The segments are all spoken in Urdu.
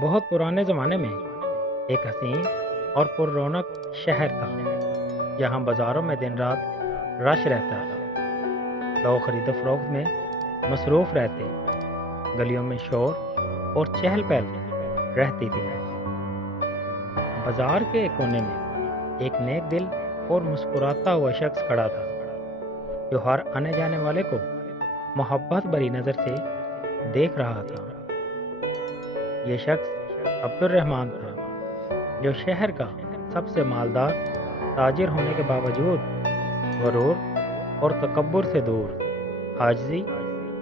بہت پرانے زمانے میں ایک حسین اور پر رونق شہر تھا جہاں بازاروں میں دن رات رش رہتا تھا۔ لوگ خرید و فروخت میں مصروف رہتے، گلیوں میں شور اور چہل پہل رہتی تھی۔ بازار کے ایک کونے میں ایک نیک دل اور مسکراتا ہوا شخص کھڑا تھا جو ہر آنے جانے والے کو محبت بھری نظر سے دیکھ رہا تھا۔ یہ شخص عبد الرحمن تھا، جو شہر کا سب سے مالدار تاجر ہونے کے باوجود غرور اور تکبر سے دور، عاجزی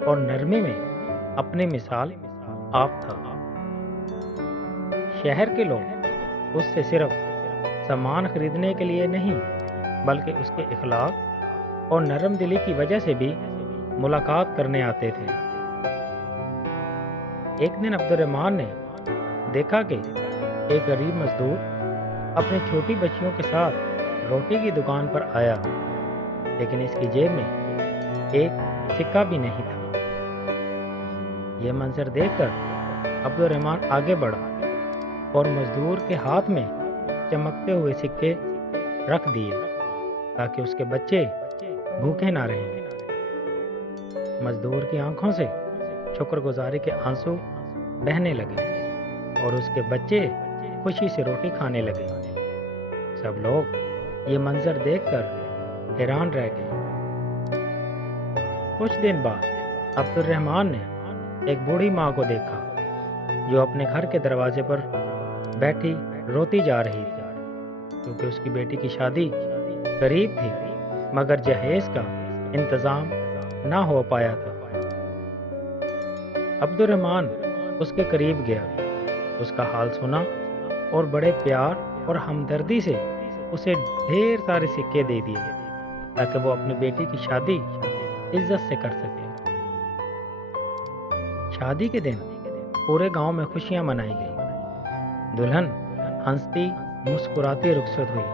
اور نرمی میں اپنی مثال آپ تھا۔ شہر کے لوگ اس سے صرف سامان خریدنے کے لیے نہیں بلکہ اس کے اخلاق اور نرم دلی کی وجہ سے بھی ملاقات کرنے آتے تھے۔ ایک دن عبد الرحمن نے دیکھا کہ ایک غریب مزدور اپنی چھوٹی بچیوں کے ساتھ روٹی کی دکان پر آیا، لیکن اس کی جیب میں ایک سکہ بھی نہیں تھا۔ یہ منظر دیکھ کر عبد الرحمن آگے بڑھا اور مزدور کے ہاتھ میں چمکتے ہوئے سکے رکھ دیے تاکہ اس کے بچے بھوکے نہ رہیں۔ مزدور کی آنکھوں سے شکر گزاری کے آنسو بہنے لگے اور اس کے بچے خوشی سے روٹی کھانے لگے۔ سب لوگ یہ منظر دیکھ کر حیران رہ گئے۔ کچھ دن بعد عبد الرحمن نے ایک بوڑھی ماں کو دیکھا جو اپنے گھر کے دروازے پر بیٹھی روتی جا رہی تھی، کیونکہ اس کی بیٹی کی شادی قریب تھی مگر جہیز کا انتظام نہ ہو پایا تھا۔ عبد الرحمن اس کے قریب گیا، اس کا حال سنا اور بڑے پیار اور ہمدردی سے اسے ڈھیر سارے سکے دے دیے تاکہ وہ اپنی بیٹی کی شادی عزت سے کر سکے۔ شادی کے دن پورے گاؤں میں خوشیاں منائی گئی۔ دلہن ہنستی مسکراتی رخصت ہوئی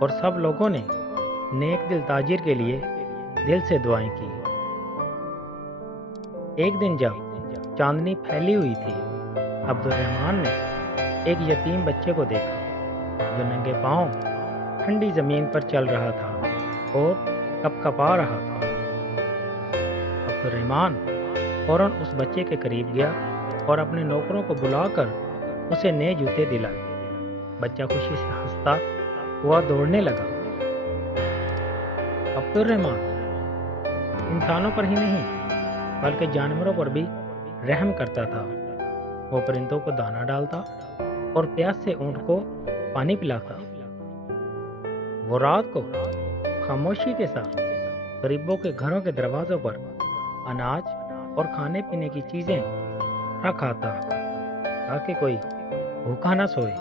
اور سب لوگوں نے نیک دل تاجر کے لیے دل سے دعائیں کی۔ ایک دن جب چاندنی پھیلی ہوئی تھی، عبد الرحمن نے ایک یتیم بچے کو دیکھا جو ننگے پاؤں ٹھنڈی زمین پر چل رہا تھا اور کپ کپا رہا تھا۔ عبد الرحمن فوراً اس بچے کے قریب گیا اور اپنے نوکروں کو بلا کر اسے نئے جوتے دلائے۔ بچہ خوشی سے ہنستا ہوا دوڑنے لگا۔ عبد الرحمن انسانوں پر ہی نہیں بلکہ جانوروں پر بھی رحم کرتا تھا۔ وہ پرندوں کو دانہ ڈالتا اور پیاس سے اونٹ کو پانی پلاتا۔ وہ رات کو خاموشی کے ساتھ غریبوں کے گھروں کے دروازوں پر اناج اور کھانے پینے کی چیزیں رکھ آتا تاکہ کوئی بھوکا نہ سوئے۔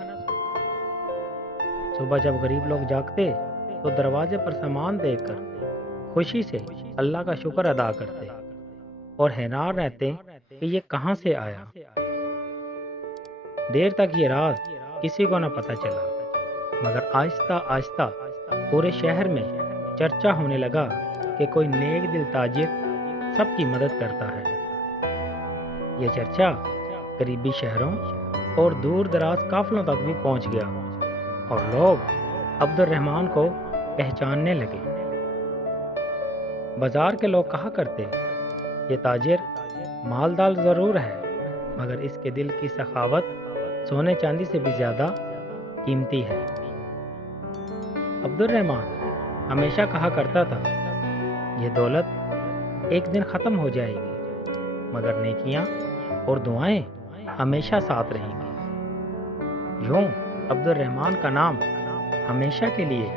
صبح جب غریب لوگ جاگتے تو دروازے پر سامان دیکھ کر خوشی سے اللہ کا شکر ادا کرتے اور حیران رہتے کہ یہ کہاں سے آیا۔ دیر تک یہ راز کسی کو نہ پتہ چلا، مگر آہستہ آہستہ پورے شہر میں چرچا ہونے لگا کہ کوئی نیک دل تاجر سب کی مدد کرتا ہے۔ یہ چرچا قریبی شہروں اور دور دراز قافلوں تک بھی پہنچ گیا اور لوگ عبد الرحمن کو پہچاننے لگے۔ بازار کے لوگ کہا کرتے، یہ تاجر مالدار ضرور ہے مگر اس کے دل کی سخاوت سونے چاندی سے بھی زیادہ قیمتی ہے۔ عبد الرحمن ہمیشہ کہا کرتا تھا، یہ دولت ایک دن ختم ہو جائے گی مگر نیکیاں اور دعائیں ہمیشہ ساتھ رہیں گی۔ یوں عبد الرحمن کا نام ہمیشہ کے لیے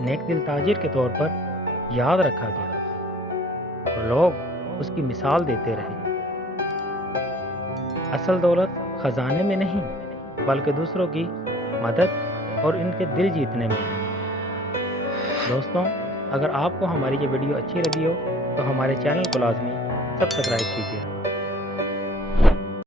نیک دل تاجر کے طور پر یاد رکھا گیا اور لوگ اس کی مثال دیتے رہے۔ اصل دولت خزانے میں نہیں بلکہ دوسروں کی مدد اور ان کے دل جیتنے میں ہے۔ دوستوں، اگر آپ کو ہماری یہ ویڈیو اچھی لگی ہو تو ہمارے چینل کو لازمی سبسکرائب کیجیے۔